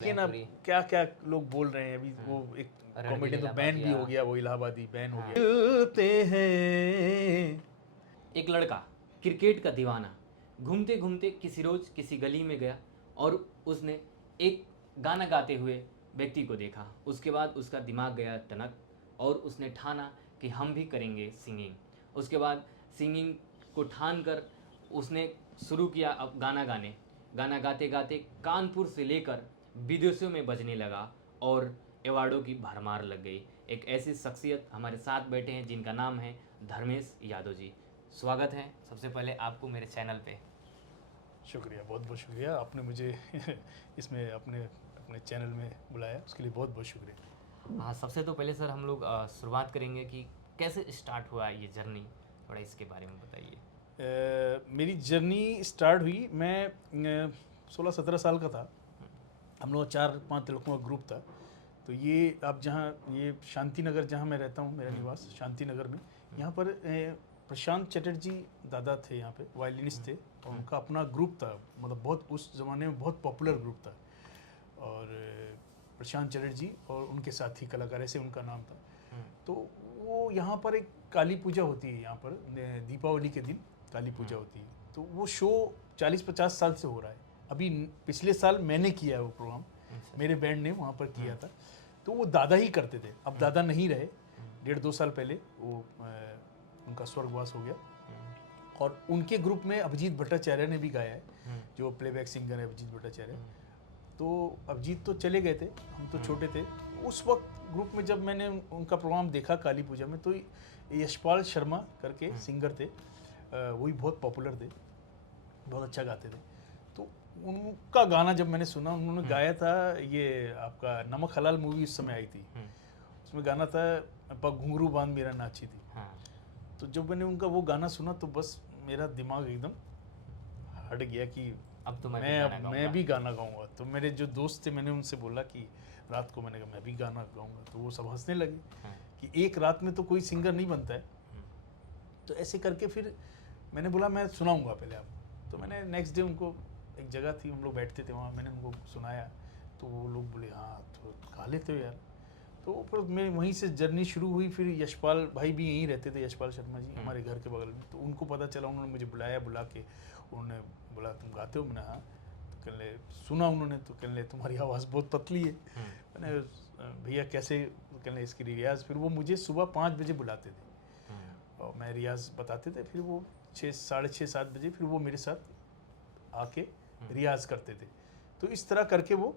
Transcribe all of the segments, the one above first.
लेकिन अब क्या क्या लोग बोल रहे हैं अभी वो एक कॉमेडियन तो बैन भी हो गया, वो इलाहाबादी बैन हो गया। मिलते हैं एक लड़का क्रिकेट का दीवाना घूमते घूमते किसी रोज किसी गली में गया और उसने एक गाना गाते हुए व्यक्ति को देखा। उसके बाद उसका दिमाग गया टनक और उसने ठाना कि हम भी करेंगे सिंगिंग। उसके बाद सिंगिंग को ठान कर उसने शुरू किया अब गाना गाते गाते कानपुर से लेकर विदेशों में बजने लगा और अवार्डों की भरमार लग गई। एक ऐसी शख्सियत हमारे साथ बैठे हैं जिनका नाम है धर्मेश यादव जी। स्वागत है सबसे पहले आपको मेरे चैनल पे। शुक्रिया, बहुत बहुत शुक्रिया आपने मुझे इसमें अपने अपने चैनल में बुलाया, उसके लिए बहुत बहुत शुक्रिया। हाँ, सबसे तो पहले सर हम लोग शुरुआत करेंगे कि कैसे स्टार्ट हुआ ये जर्नी, थोड़ा इसके बारे में बताइए। मेरी जर्नी स्टार्ट हुई, मैं 16-17 साल का था। हम लोग 4-5 लड़कों का ग्रुप था। तो ये आप जहाँ ये शांति नगर जहाँ मैं रहता हूँ, मेरा निवास शांति नगर में, यहाँ पर प्रशांत चटर्जी दादा थे, यहाँ पे वायलिनिस्ट थे और उनका अपना ग्रुप था। मतलब बहुत उस ज़माने में बहुत पॉपुलर ग्रुप था। और प्रशांत चटर्जी और उनके साथी कलाकार, ऐसे उनका नाम था। तो वो यहाँ पर एक काली पूजा होती है, यहाँ पर दीपावली के दिन काली पूजा होती है। तो वो शो 40-50 साल से हो रहा है। अभी पिछले साल मैंने किया है वो प्रोग्राम, मेरे बैंड ने वहाँ पर किया था। तो वो दादा ही करते थे, अब दादा नहीं रहे। 1.5-2 साल पहले वो उनका स्वर्गवास हो गया। और उनके ग्रुप में अभिजीत भट्टाचार्य ने भी गाया है, जो प्लेबैक सिंगर है अभिजीत भट्टाचार्य। तो अभिजीत तो चले गए थे, हम तो छोटे थे उस वक्त। ग्रुप में जब मैंने उनका प्रोग्राम देखा काली पूजा में, तो यशपाल शर्मा करके सिंगर थे, वो भी बहुत पॉपुलर थे, बहुत अच्छा गाते थे। तो उनका गाना जब मैंने सुना, उन्होंने गाया था ये आपका नमक हलाल मूवी उस समय आई थी, उसमें गाना था पग घुंघरू बांध मेरा नाची थी। तो जब मैंने उनका वो गाना सुना तो बस मेरा दिमाग एकदम हट गया कि अब तो मैं भी गाना गाऊंगा। तो मेरे जो दोस्त थे, मैंने उनसे बोला कि रात को मैंने कहा मैं भी गाना गाऊंगा। तो वो सब हंसने लगे कि एक रात में तो कोई सिंगर नहीं बनता है। तो ऐसे करके फिर मैंने बोला मैं सुनाऊंगा पहले आप। तो मैंने नेक्स्ट डे उनको, एक जगह थी हम लोग बैठते थे वहाँ, मैंने उनको सुनाया। तो वो लोग बोले हाँ तो गा लेते हो यार। तो फिर मैं वहीं से जर्नी शुरू हुई। फिर यशपाल भाई भी यहीं रहते थे, यशपाल शर्मा जी हमारे घर के बगल में। तो उनको पता चला, उन्होंने मुझे बुलाया, बुला के उन्होंने बोला तुम गाते हो? मैंने हाँ। तो कहने सुना उन्होंने, तो कहने तुम्हारी आवाज़ बहुत पतली है। मैंने भैया कैसे? कहने इसकी रियाज। फिर वो मुझे सुबह 5 बजे बुलाते थे और मैं रियाज बताते थे। फिर वो 6-6:30-7 बजे फिर वो मेरे साथ आके रियाज करते थे। तो इस तरह करके वो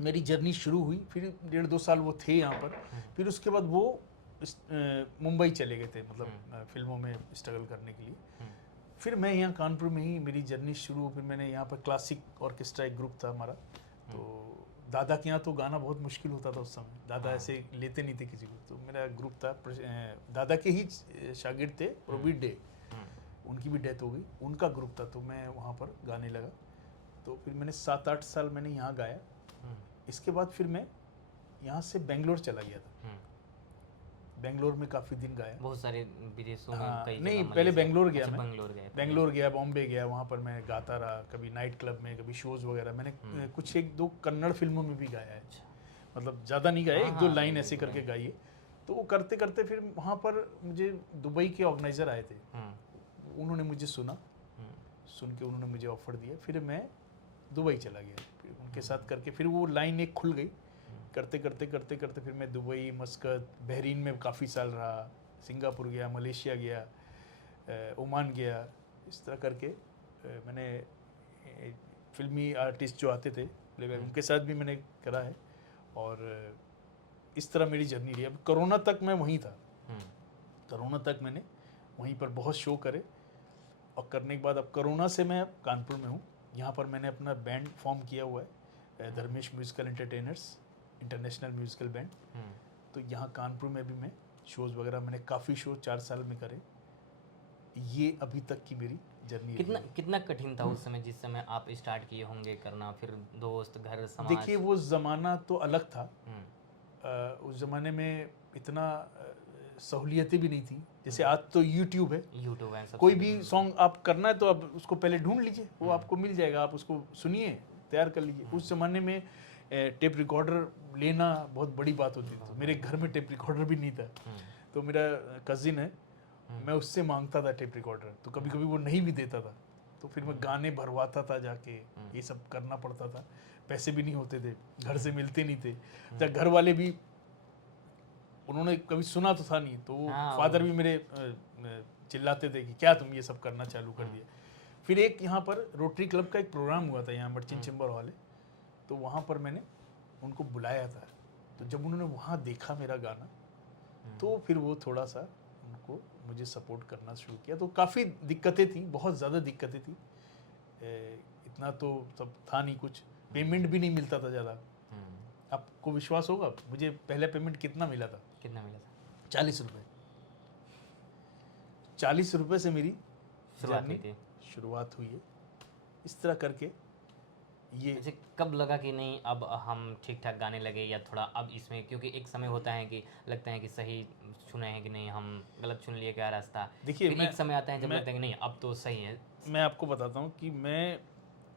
मेरी जर्नी शुरू हुई। फिर 1.5-2 साल वो थे यहाँ पर। फिर उसके बाद वो मुंबई चले गए थे, मतलब फिल्मों में स्ट्रगल करने के लिए। फिर मैं यहाँ कानपुर में ही मेरी जर्नी शुरू। फिर मैंने यहाँ पर क्लासिक ऑर्केस्ट्रा एक ग्रुप था हमारा। तो दादा के यहाँ तो गाना बहुत मुश्किल होता था उस समय, दादा ऐसे लेते नहीं थे किसी को। तो मेरा ग्रुप था, दादा के ही शागिर्द थे प्रोबीट डे, उनकी भी डेथ हो गई, उनका ग्रुप था। तो मैं वहाँ पर गाने लगा। तो फिर मैंने 7-8 साल मैंने यहाँ गाया। इसके बाद फिर मैं यहाँ से बेंगलोर चला गया था। बेंगलोर में काफ़ी दिन गाया, बहुत सारे विदेशों में हाँ, कई नहीं जगह पहले बेंगलोर गया। अच्छा, मैं बेंगलोर गया, बॉम्बे गया, वहाँ पर मैं गाता रहा, कभी नाइट क्लब में, कभी शोज़ वगैरह। मैंने कुछ 1-2 कन्नड़ फिल्मों में भी गाया है। मतलब ज़्यादा नहीं गाया, 1-2 लाइन ऐसे करके गाई है। तो वो करते करते फिर वहाँ पर मुझे दुबई के ऑर्गेनाइज़र आए थे, उन्होंने मुझे सुना, सुन के उन्होंने मुझे ऑफ़र दिया। फिर मैं दुबई चला गया, फिर उनके साथ करके फिर वो लाइन एक खुल गई। करते करते करते करते फिर मैं दुबई, मस्कत, बहरीन में काफ़ी साल रहा, सिंगापुर गया, मलेशिया गया, ओमान गया। इस तरह करके मैंने फिल्मी आर्टिस्ट जो आते थे प्लेबैक, उनके साथ भी मैंने करा है। और इस तरह मेरी जर्नी रही। अब कोरोना तक मैं वहीं था, कोरोना तक मैंने वहीं पर बहुत शो करे। और करने के बाद अब कोरोना से मैं कानपुर में हूँ। यहाँ पर मैंने अपना बैंड फॉर्म किया हुआ है, Dharmesh musical entertainers international musical band. तो यहाँ कानपुर में भी मैं शोज़ वगैरह, मैंने काफ़ी शो 4 साल में करे। ये अभी तक की मेरी जर्नी कितना कठिन था उस समय, जिस समय आप स्टार्ट किए होंगे करना, फिर दोस्त, घर, समाज? देखिए वो ज़माना तो अलग था। उस ज़माने में इतना सहूलियतें भी नहीं थी जैसे आज। तो यूट्यूब है, कोई भी सॉन्ग आप करना है तो आप उसको पहले ढूंढ लीजिए, वो आपको मिल जाएगा, आप उसको सुनिए, तैयार कर लीजिए। उस ज़माने में टेप रिकॉर्डर लेना बहुत बड़ी बात होती थी। तो मेरे घर में टेप रिकॉर्डर भी नहीं था, तो मेरा कजिन है, मैं उससे मांगता था टेप रिकॉर्डर, तो कभी कभी वो नहीं भी देता था, तो फिर मैं गाने भरवाता था जाके, ये सब करना पड़ता था। पैसे भी नहीं होते थे, घर से मिलते नहीं थे, जब घर वाले भी उन्होंने कभी सुना तो था नहीं, तो फादर भी मेरे चिल्लाते थे कि क्या तुम ये सब करना चालू कर दिया। फिर एक यहाँ पर रोटरी क्लब का एक प्रोग्राम हुआ था यहाँ मर्चेंट चैम्बर वाले, तो वहाँ पर मैंने उनको बुलाया था। तो जब उन्होंने वहाँ देखा मेरा गाना, तो फिर वो थोड़ा सा उनको मुझे सपोर्ट करना शुरू किया। तो काफ़ी दिक्कतें थी, बहुत ज़्यादा दिक्कतें थी, इतना तो सब था नहीं, कुछ पेमेंट भी नहीं मिलता था ज़्यादा। आपको विश्वास होगा, मुझे पहले पेमेंट कितना मिला था? कितना मिला था? 40 रुपये। 40 रुपये से मेरी शुरुआत हुई है। इस तरह करके ये मुझे कब लगा कि नहीं अब हम ठीक ठाक गाने लगे, या थोड़ा अब इसमें, क्योंकि एक समय होता है कि लगता है कि सही सुने हैं कि नहीं, हम गलत चुन लिए क्या रास्ता। देखिए, फिर एक समय आता है जब लगता है कि नहीं अब तो सही है। मैं आपको बताता हूँ कि मैं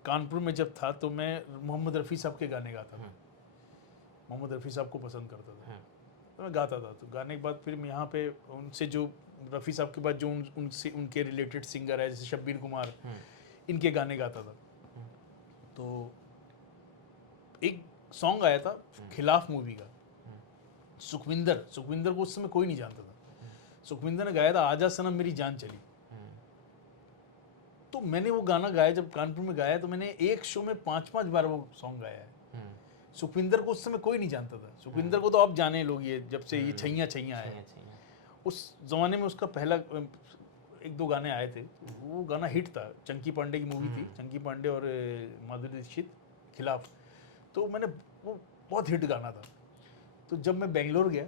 कानपुर में जब था तो मैं मोहम्मद रफ़ी साहब के गाने गाता था, मोहम्मद रफ़ी साहब को पसंद करता था, तो मैं गाता था। तो गाने के बाद फिर मैं यहाँ पे उनसे, जो रफ़ी साहब के बाद जो उनसे उनके रिलेटेड सिंगर है, जैसे शब्बीर कुमार, इनके गाने गाता था। तो एक सॉन्ग आया था खिलाफ मूवी का, सुखविंदर को उस समय कोई नहीं जानता था, सुखविंदर ने गाया था आजा सनम मेरी जान चली। तो मैंने वो गाना गाया, जब कानपुर में गाया, तो मैंने एक शो में 5-5 बार वो सॉन्ग गाया है। सुखविंदर को उस समय कोई नहीं जानता था, सुखविंदर को तो अब जाने लोग, ये जब से ये छैया छैया आया, उस जमाने में उसका पहला 1-2 गाने आए थे, वो गाना हिट था। चंकी पांडे की मूवी थी, चंकी पांडे और माधुरी दीक्षित, खिलाफ, तो मैंने वो बहुत हिट गाना था। तो जब मैं बेंगलोर गया,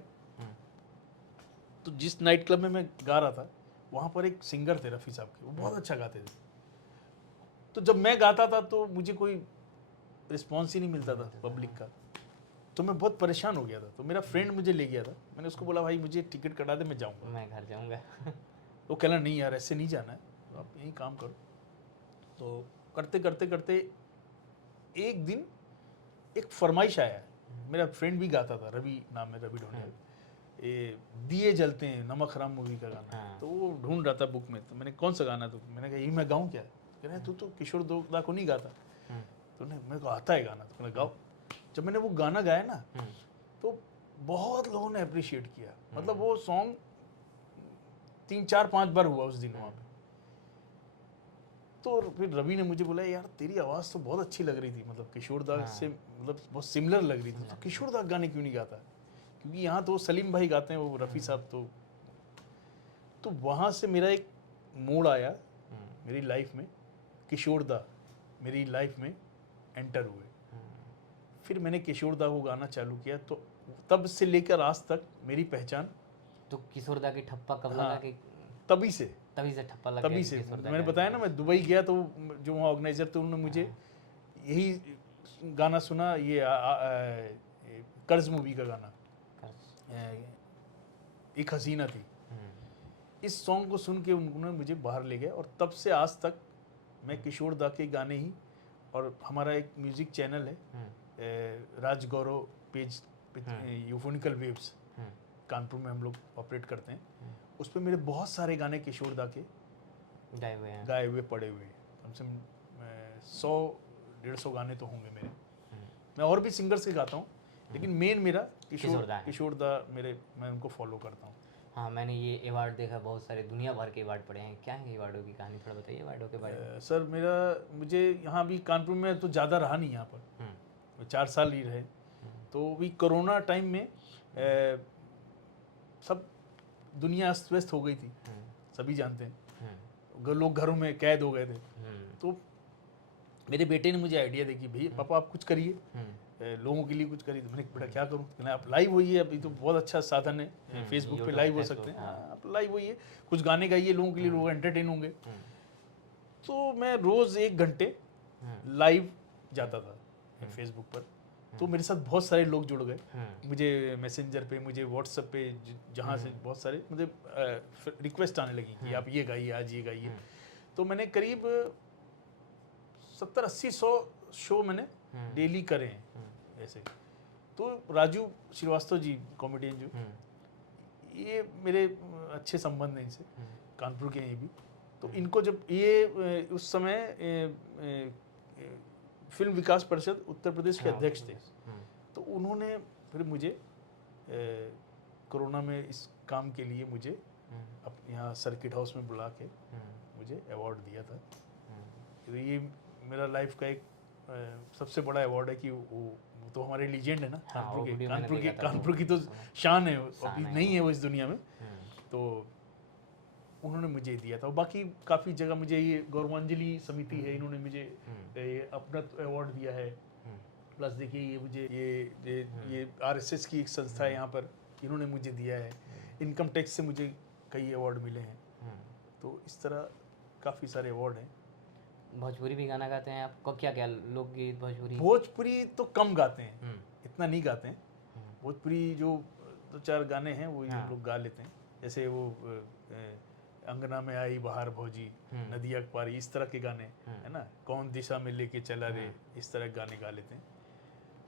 तो जिस नाइट क्लब में मैं गा रहा था, वहाँ पर एक सिंगर थे रफ़ी साहब के, वो बहुत अच्छा गाते थे। तो जब मैं गाता था तो मुझे कोई रिस्पॉन्स ही नहीं मिलता था पब्लिक का, तो मैं बहुत परेशान हो गया था। तो मेरा फ्रेंड मुझे ले गया था, मैंने उसको बोला भाई मुझे टिकट कटा दे, मैं जाऊँगा, मैं घर जाऊँगा। वो कहना नहीं यार ऐसे नहीं जाना है, तो आप यही काम करो। तो करते करते करते एक दिन एक फरमाइश आया, मेरा फ्रेंड भी गाता था, रवि नाम है, रवि ढोंडिया, ये दिए जलते हैं नमक हराम मूवी का गाना, तो वो ढूंढ रहा था बुक में। तो मैंने कौन सा गाना, तो मैंने कहा यही मैं गाऊँ क्या? कह रहे तू तो किशोर दा को नहीं गाता। तो नहीं, मेरे को आता है गाना, तो मैंने गाओ। जब मैंने वो गाना गाया ना, तो बहुत लोगों ने अप्रिशिएट किया, मतलब वो सॉन्ग 3-4-5 बार हुआ उस दिन वहाँ पे। तो फिर रवि ने मुझे बोला यार तेरी आवाज़ तो बहुत अच्छी लग रही थी, मतलब किशोर दा से मतलब बहुत सिमिलर लग रही थी, तो किशोर दा गाने क्यों नहीं गाता? क्योंकि यहाँ तो सलीम भाई गाते हैं, वो रफ़ी साहब। तो वहाँ से मेरा एक मोड़ आया मेरी लाइफ में, किशोर दा मेरी लाइफ में एंटर हुए। फिर मैंने किशोर दा को गाना चालू किया, तो तब से लेकर आज तक मेरी पहचान। तो किशोर दा की ठप्पा कब लगा कि? तभी से ठप्पा लगा। तभी से मैंने बताया ना, मैं दुबई गया तो जो वहाँ ऑर्गेनाइजर थे उन्होंने मुझे यही गाना सुना, ये कर्ज मूवी का गाना, एक हसीना थी, इस सॉन्ग को सुन के उन्होंने मुझे बाहर ले गया। और तब से आज तक मैं किशोर दा के गाने ही, और हमारा एक म्यूज़िक चैनल है राज गौरव पेज, यूफोनिकल वेव्स, कानपुर में हम लोग ऑपरेट करते हैं, उस पर मेरे बहुत सारे गाने किशोर दा के गाए हुए पड़े हुए हैं। कम से कम 100-150 गाने तो होंगे मेरे। मैं और भी सिंगर्स के गाता हूँ, लेकिन मेन मेरा किशोर दा मेरे, मैं उनको फॉलो करता हूँ। हाँ, मैंने ये अवार्ड देखा, बहुत सारे दुनिया भर के अवार्ड पढ़े हैं। क्या है अवार्डों की कहानी, थोड़ा बताइए अवार्डों के बारे में। सर मुझे यहाँ भी कानपुर में तो ज़्यादा रहा नहीं, यहाँ पर 4 साल ही रहे। तो भी कोरोना टाइम में सब दुनिया अस्त व्यस्त हो गई थी, सभी जानते हैं, लोग घरों में कैद हो गए थे। तो मेरे बेटे ने मुझे आइडिया दी कि भैया पापा आप कुछ करिए, लोगों के लिए कुछ करिए। तो मैंने बेटा क्या करूँ? कहना आप लाइव होइए, अभी तो बहुत अच्छा साधन है, फेसबुक पे लाइव हो सकते हैं, आप लाइव होइए, कुछ गाने गाइए लोगों के लिए, लोग एंटरटेन होंगे। तो मैं रोज़ 1 घंटे लाइव जाता था फेसबुक पर, तो मेरे साथ बहुत सारे लोग जुड़ गए, मुझे मैसेंजर पे, मुझे व्हाट्सएप पे, जहाँ से बहुत सारे मुझे रिक्वेस्ट आने लगी कि आप ये गाइए, आज ये गाइए। तो मैंने करीब 70-80-100 शो मैंने डेली करे हैं ऐसे। तो राजू श्रीवास्तव जी कॉमेडियन जो, ये मेरे अच्छे संबंध हैं इनसे, कानपुर के हैं ये भी। तो इनको जब ये उस समय फिल्म विकास परिषद उत्तर प्रदेश के अध्यक्ष थे, तो उन्होंने फिर मुझे कोरोना में इस काम के लिए मुझे अब यहाँ सर्किट हाउस में बुला के मुझे अवार्ड दिया था। तो ये मेरा लाइफ का एक सबसे बड़ा अवार्ड है कि वो तो हमारे लीजेंड है ना, कानपुर की तो शान है, अभी नहीं है वो इस दुनिया में, तो उन्होंने मुझे दिया था। बाकी काफ़ी जगह मुझे ये गौरवांजलि समिति है, इन्होंने मुझे ये अपना अवार्ड दिया है। प्लस देखिए ये मुझे ये RSS की एक संस्था है यहाँ पर, इन्होंने मुझे दिया है। इनकम टैक्स से मुझे कई अवार्ड मिले हैं। तो इस तरह काफ़ी सारे अवार्ड हैं। भोजपुरी भी गाना गाते हैं आपको? क्या क्या लोकगीत भोजपुरी तो कम गाते हैं, इतना नहीं गाते हैं। भोजपुरी जो 2-4 गाने हैं वो ये लोग गा लेते हैं, जैसे वो अंगना में आई बहार भौजी, नदिया के पारी, इस तरह के गाने है ना, कौन दिशा में लेके चला रे, इस तरह के गाने गा लेते हैं।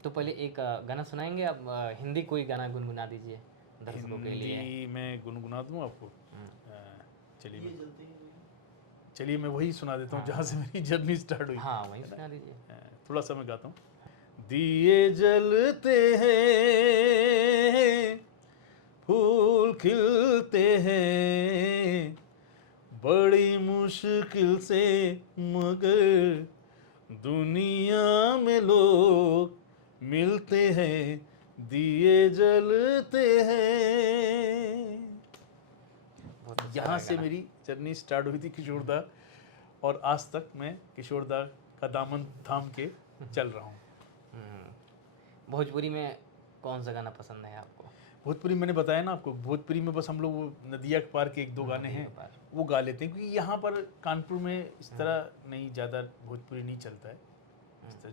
तो पहले एक गाना सुनाएंगे आप, हिंदी कोई गाना गुनगुना दीजिए दर्शकों के लिए। हिंदी मैं गुनगुना दूँ आपको? चलिए मैं वही सुना देता हूँ जहाँ से मेरी जर्नी स्टार्ट हुई। हाँ वही सुना दीजिए। थोड़ा सा मैं गाता हूँ। दिए जलते हैं, फूल खिलते हैं, बड़ी मुश्किल से मगर दुनिया में लोग मिलते हैं, दिए जलते हैं। यहाँ से मेरी जर्नी स्टार्ट हुई थी किशोर दा, और आज तक मैं किशोर दा का दामन थाम के चल रहा हूँ। भोजपुरी में कौन सा गाना पसंद है आपको? भोजपुरी मैंने बताया ना आपको, भोजपुरी में बस हम लोग वो नदिया के पार के 1-2 गाने हैं वो गा लेते हैं, क्योंकि यहाँ पर कानपुर में इस तरह नहीं, ज़्यादा भोजपुरी नहीं चलता है।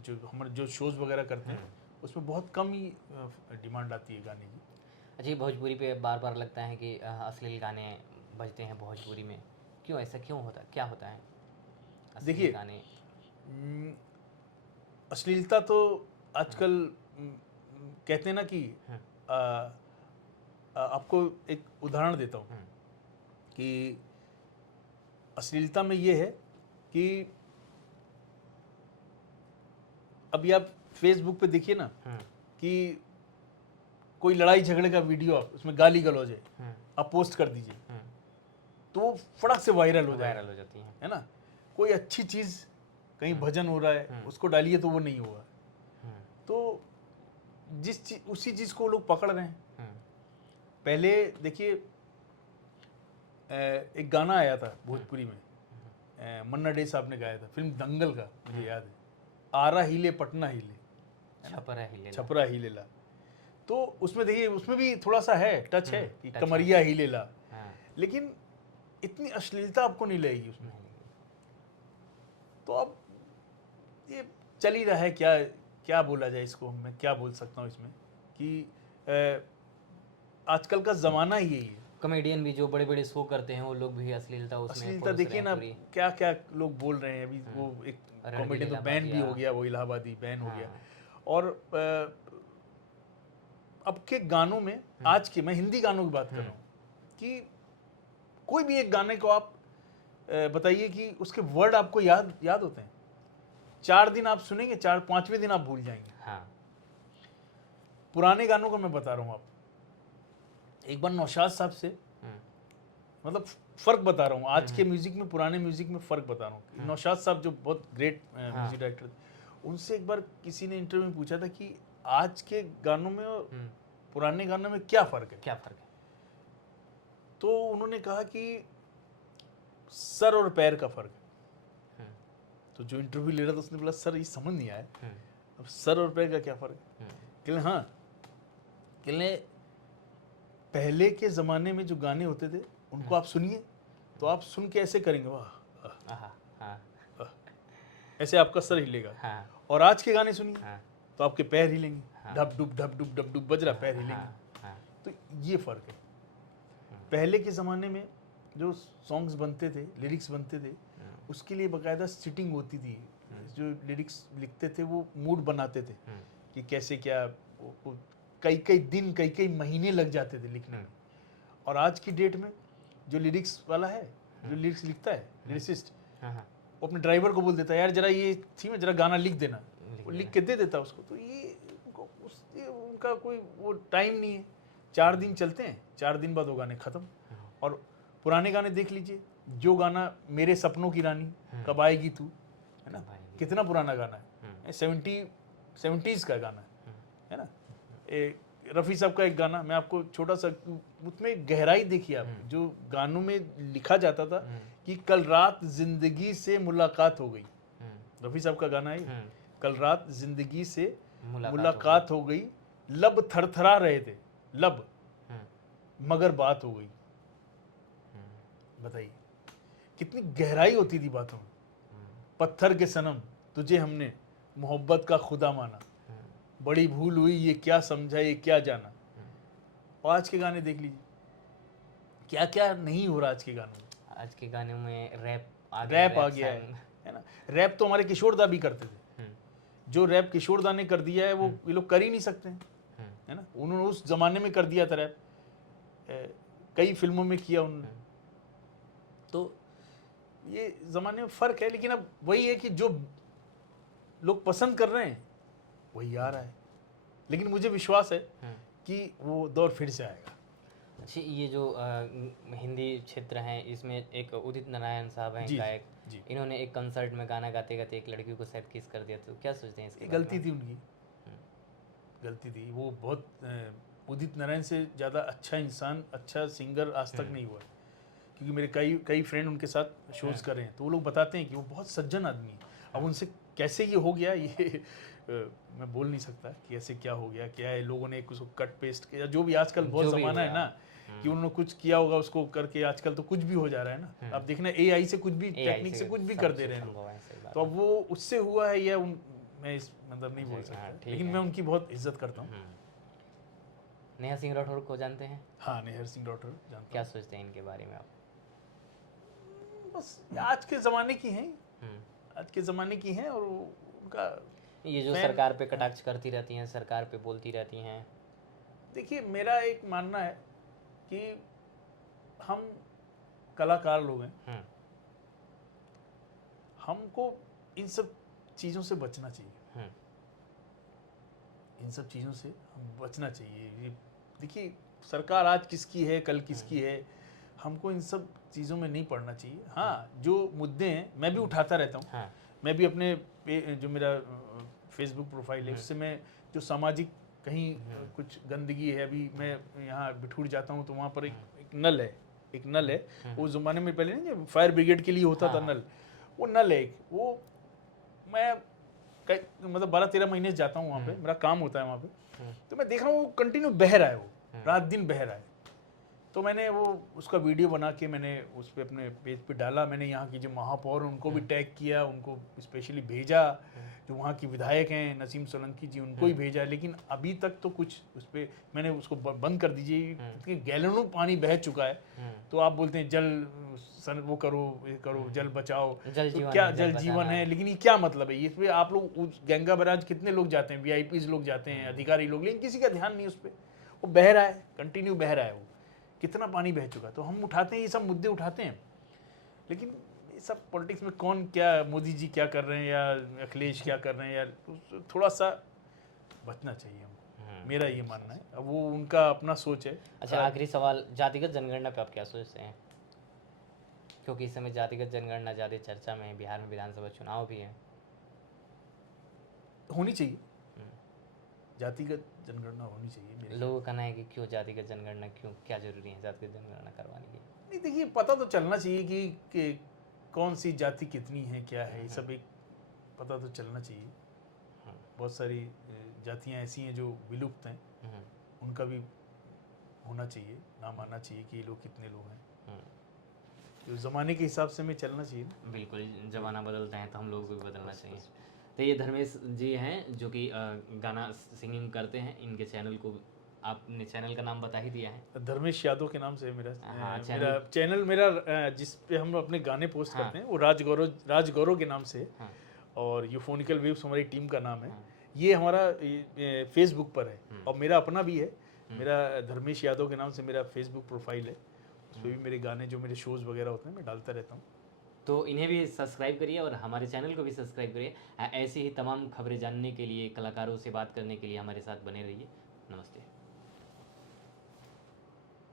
जो हमारे जो शोज़ वगैरह करते हैं उसमें बहुत कम ही डिमांड आती है गाने की। अच्छा, भोजपुरी पे बार बार लगता है कि अश्लील गाने बजते हैं भोजपुरी में, क्यों ऐसा क्यों होता, क्या होता है? देखिए गाने अश्लीलता तो आजकल कहते हैं ना कि आपको एक उदाहरण देता हूँ कि अश्लीलता में ये है कि अभी आप फेसबुक पे देखिए ना कि कोई लड़ाई झगड़े का वीडियो आप उसमें गाली गलौज है, आप पोस्ट कर दीजिए तो फटक से वायरल हो जाती है ना। कोई अच्छी चीज़, कहीं भजन हो रहा है उसको डालिए तो वो नहीं होगा। तो उसी चीज़ को लोग पकड़ रहे हैं। पहले देखिए एक गाना आया था भोजपुरी में, मन्ना डे साहब ने गाया था, फिल्म दंगल का, मुझे याद है, आरा हिले पटना हिले, छपरा हिलेला। तो उसमें देखिए उसमें भी थोड़ा सा है, टच है कि कमरिया हिलेला, लेकिन इतनी अश्लीलता आपको नहीं लगेगी उसमें। तो अब ये चल ही रहा है, क्या बोला जाए इसको, मैं क्या बोल सकता हूँ इसमें कि आजकल का ज़माना ही यही है। कॉमेडियन भी जो बड़े बड़े शो करते हैं वो लोग भी अश्लीलता देखिए ना, क्या क्या लोग बोल रहे हैं अभी। वो एक कॉमेडियन तो बैन भी हो गया, वो इलाहाबादी बैन हो गया। और अब के गानों में, आज के, मैं हिंदी गानों की बात कर रहा हूँ, कि कोई भी एक गाने को आप बताइए कि उसके वर्ड आपको याद होते हैं। 4 दिन आप सुनेंगे, 4-5वें दिन आप भूल जाएंगे। पुराने गानों का मैं बता रहा हूँ आप, एक बार नौशाद साहब से, मतलब फर्क बता रहा हूँ, आज के म्यूजिक में पुराने म्यूजिक में फर्क बता रहा हूँ। नौशाद साहब जो बहुत ग्रेट म्यूजिक डायरेक्टर थे, उनसे एक बार किसी ने इंटरव्यू में पूछा था कि आज के गानों में और पुराने गानों में क्या फ़र्क है। तो उन्होंने कहा कि सर और पैर का फ़र्क है। तो जो इंटरव्यू ले रहा था उसने बोला, सर ये समझ नहीं आया, अब सर और पैर का क्या फ़र्क है? कहले हाँ, कहले पहले के ज़माने में जो गाने होते थे उनको आप सुनिए तो आप सुन के ऐसे करेंगे, वाह, ऐसे आपका सर हिलेगा। और आज के गाने सुनिए तो आपके पैर हिलेंगे, ढप डुप बज रहा, पैर हिलेंगे। तो ये फ़र्क है। पहले के ज़माने में जो सॉन्ग्स बनते थे, लिरिक्स बनते थे, उसके लिए बाकायदा सिटिंग होती थी। जो लिरिक्स लिखते थे वो मूड बनाते थे कि कैसे क्या कई कई दिन कई कई महीने लग जाते थे लिखने में। और आज की डेट में जो लिरिक्स वाला है, जो लिरिक्स लिखता है, लिरिसिस्ट, वो अपने ड्राइवर को बोल देता है यार जरा ये थी में जरा गाना लिख देना, वो लिख के दे देता उसको। तो ये उनका कोई वो टाइम नहीं है, 4 दिन चलते हैं, 4 दिन बाद वो गाने ख़त्म। और पुराने गाने देख लीजिए, जो गाना मेरे सपनों की रानी, कब आएगी तू, है ना, कितना पुराना गाना है, 70s का गाना है ना। रफ़ी साहब का एक गाना मैं आपको छोटा सा, उसमें गहराई देखिए आप, जो गानों में लिखा जाता था कि कल रात जिंदगी से मुलाकात हो गई, रफ़ी साहब का गाना है, कल रात जिंदगी से मुलाकात हो गई, लब थरथरा रहे थे लब, मगर बात हो गई। बताइए कितनी गहराई होती थी बातों में। पत्थर के सनम तुझे हमने मोहब्बत का खुदा माना, बड़ी भूल हुई ये क्या समझा ये क्या जाना। और आज के गाने देख लीजिए, क्या क्या नहीं हो रहा आज के गानों में। आज के गानों में रैप आ गया है ना। रैप तो हमारे किशोरदा भी करते थे, जो रैप किशोरदा ने कर दिया है वो ये लोग कर ही नहीं सकते हैं, है ना। उन्होंने उस जमाने में कर दिया था रैप, कई फिल्मों में किया उन्होंने। तो ये जमाने में फर्क है, लेकिन अब वही है कि जो लोग पसंद कर रहे हैं वही आ रहा है। लेकिन मुझे विश्वास है कि वो दौर फिर से आएगा। अच्छा, ये जो हिंदी क्षेत्र हैं, इसमें एक उदित नारायण साहब हैं गायक, इन्होंने एक कंसर्ट में गाना गाते गाते एक लड़की को शायद किस कर दिया, तो क्या सोचते हैं इसके बारे में? गलती थी उनकी, गलती थी। वो बहुत उदित नारायण से ज़्यादा अच्छा इंसान, अच्छा सिंगर आज तक नहीं हुआ, क्योंकि मेरे कई फ्रेंड उनके साथ शोज़ कर रहे हैं, तो वो लोग बताते हैं कि वो बहुत सज्जन आदमी है। अब उनसे कैसे ये हो गया, ये मैं बोल नहीं सकता कि ऐसे क्या हो गया, क्या है, लोगों ने उसको कट पेस्ट किया, जो भी आजकल बहुत ज़माना है ना, कि उन्होंने कुछ किया होगा उसको करके, आजकल तो कुछ भी हो जा रहा है ना। अब देखना AI से कुछ भी, टेक्निक से कुछ भी कर दे रहे हैं, तो अब वो उससे हुआ है या मैं इस मतलब नहीं बोल सकता, लेकिन मैं उनकी बहुत इज्जत करता हूँ। नेहा सिंह राठौर को जानते हैं? हाँ, नेहा सिंह राठौर जानता हूँ। क्या सोचते हैं इनके बारे में आप? बस आज के ज़माने की हैं, आज के ज़माने की हैं, और उनका ये जो सरकार पे कटाक्ष करती रहती हैं, सरकार पे बोलती रहती हैं। देखिए, मेरा एक मानना है कि हम कलाकार लोग हैं, हमको इन सब चीज़ों से बचना चाहिए, इन सब चीज़ों से हम बचना चाहिए। ये देखिए, सरकार आज किसकी है, कल किसकी है, हमको इन सब चीज़ों में नहीं पड़ना चाहिए। हाँ, जो मुद्दे हैं मैं भी उठाता रहता हूँ। मैं भी अपने जो मेरा फेसबुक प्रोफाइल है उससे मैं जो सामाजिक कहीं कुछ गंदगी है, अभी मैं यहाँ बिठूर जाता हूँ तो वहाँ पर एक नल है, वो ज़माने में पहले नहीं फायर ब्रिगेड के लिए होता था नल, वो नल है, वो मैं मतलब 12-13 महीने से जाता हूँ वहाँ पे, मेरा काम होता है वहाँ पे, तो मैं देख रहा हूँ वो कंटिन्यू बह रहा है, वो रात दिन बह रहा है। तो मैंने वो उसका वीडियो बना के मैंने उस पर अपने पेज पे डाला। मैंने यहाँ की जो महापौर उनको भी टैग किया, उनको स्पेशली भेजा, जो वहाँ की विधायक हैं नसीम सोलंकी जी, उनको ही भेजा। लेकिन अभी तक तो कुछ उस पर मैंने उसको बंद कर दीजिए, गैलनों पानी बह चुका है। तो आप बोलते हैं जल वो करो, ये करो, जल बचाओ, तो क्या जल जीवन है, लेकिन ये क्या मतलब है? इस पर आप लोग गंगा बैराज कितने लोग जाते हैं, VIPs लोग जाते हैं, अधिकारी लोग, लेकिन किसी का ध्यान नहीं उस पर। वो बह रहा है, कंटिन्यू बह रहा है, वो कितना पानी बह चुका। तो हम उठाते हैं, ये सब मुद्दे उठाते हैं, लेकिन ये सब पॉलिटिक्स में कौन क्या, मोदी जी क्या कर रहे हैं या अखिलेश क्या कर रहे हैं, या थोड़ा सा बचना चाहिए हमको, मेरा ये मानना है। अब वो उनका अपना सोच है। अच्छा, आखिरी सवाल, जातिगत जनगणना पे आप क्या सोचते हैं? क्योंकि इस समय जातिगत जनगणना ज़्यादा चर्चा में है, बिहार में विधानसभा चुनाव भी है। होनी चाहिए, जातिगत जनगणना होनी चाहिए। लोगों का कहना है कि क्यों जातिगत जनगणना, क्यों, क्या जरूरी है जातिगत जनगणना करवाने की? नहीं, देखिए, पता तो चलना चाहिए कि कौन सी जाति कितनी है, क्या है, ये सब एक पता तो चलना चाहिए। बहुत सारी जातियां ऐसी हैं जो विलुप्त हैं, उनका भी होना चाहिए, नाम आना चाहिए कि ये लोग कितने लोग हैं। तो ज़माने के हिसाब से हमें चलना चाहिए। बिल्कुल, ज़माना बदलता है तो हम लोग को भी बदलना चाहिए। तो ये धर्मेश जी हैं जो कि गाना सिंगिंग करते हैं। इनके चैनल को, आपने चैनल का नाम बता ही दिया है, धर्मेश यादव के नाम से मेरा चैनल मेरा जिस पे हम अपने गाने पोस्ट करते हैं वो राज गौरव के नाम से है। और यूफोनिकल वेव्स हमारी टीम का नाम है। ये हमारा फेसबुक पर है और मेरा अपना भी है, मेरा धर्मेश यादव के नाम से मेरा फेसबुक प्रोफाइल है, उस पर भी मेरे गाने जो मेरे शोज़ वगैरह होते हैं मैं डालता रहता हूँ। तो इन्हें भी सब्सक्राइब करिए और हमारे चैनल को भी सब्सक्राइब करिए। ऐसी ही तमाम खबरें जानने के लिए, कलाकारों से बात करने के लिए हमारे साथ बने रहिए। नमस्ते।